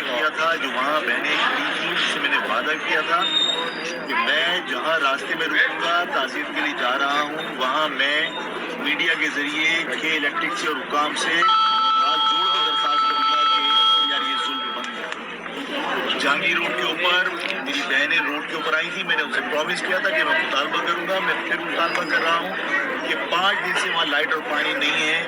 किया था, जो वहाँ बहनें खड़ी थी, उससे मैंने वादा किया था कि मैं जहाँ रास्ते में रुकूंगा, ताज़ियत के लिए जा रहा हूँ, वहाँ मैं मीडिया के जरिए के इलेक्ट्रिक से और हुकाम से हाथ जोड़कर दरख्वास्त करूँगा कि यार ये जुल्म बंद है। जहांगीर रोड के ऊपर मेरी बहनें रोड के ऊपर आई थी, मैंने उनसे प्रॉमिस किया था कि मैं मुतालबा करूँगा। मैं फिर मुतालबा कर रहा हूँ कि 5 दिन से वहाँ लाइट और पानी नहीं है,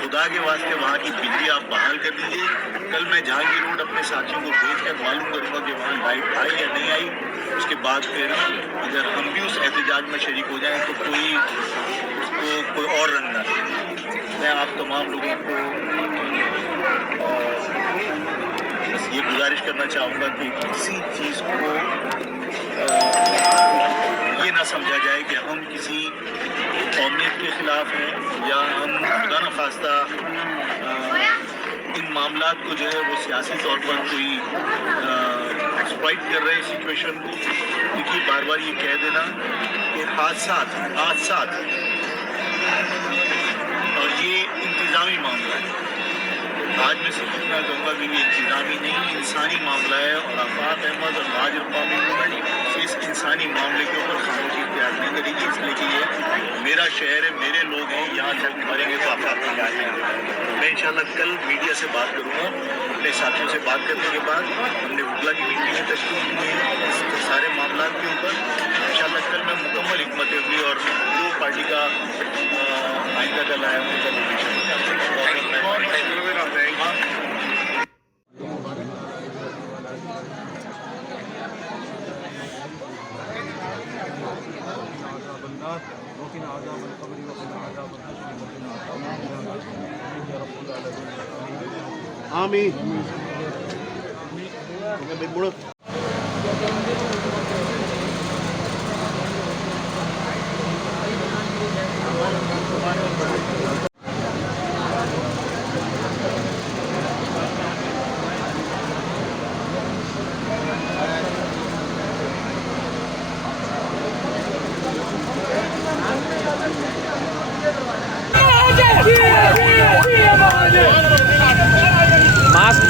खुदा के वास्ते वहाँ की बिजली आप बहाल कर दीजिए। कल मैं जहांगीर रोड अपने साथियों को भेज कर मालूम करूँगा कि वहाँ लाइट आई या नहीं आई। उसके बाद फिर अगर हम भी उस एहतजाज में शरीक हो जाएं तो कोई और रंग ना दे। मैं आप तमाम लोगों को बस ये गुजारिश करना चाहूँगा कि किसी चीज़ को ये ना समझा जाए कि हम किसी कौमियत के खिलाफ हैं या हम खुदा न खास्ता इन मामलात को जो है वो सियासी तौर पर कोई एक्सप्लॉइट कर रहे हैं सिचुएशन को। देखिए बार बार ये कह देना कि हादसात और ये इंतज़ामी मामला है। आज मैं सिर्फ इतना कहूँगा कि ये इंतज़ामी नहीं, इंसानी मामला है और आफाक अहमद और लार्जर कौमी मूवमेंट इस इंसानी मामले के ऊपर खामोशी इख्तियार नहीं करेगी। इसलिए कि ये मेरा शहर है, मेरे लोग हैं, यहाँ जब मरेंगे तो आफाक नहीं आएंगे। मैं इंशाल्लाह कल मीडिया से बात करूँगा। अपने साथियों से बात करने के बाद हमने उगला की मीटिंग तश्कील की है इस सारे मामला के ऊपर। इंशाल्लाह कल मैं मुकम्मल हिकमत अमली और जो पार्टी का आइंदा का लाया आमीन। मास्क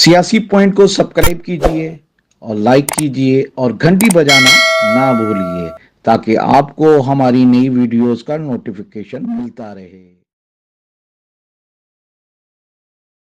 सियासी पॉइंट को सब्सक्राइब कीजिए और लाइक कीजिए और घंटी बजाना ना भूलिए ताकि आपको हमारी नई वीडियोस का नोटिफिकेशन मिलता रहे।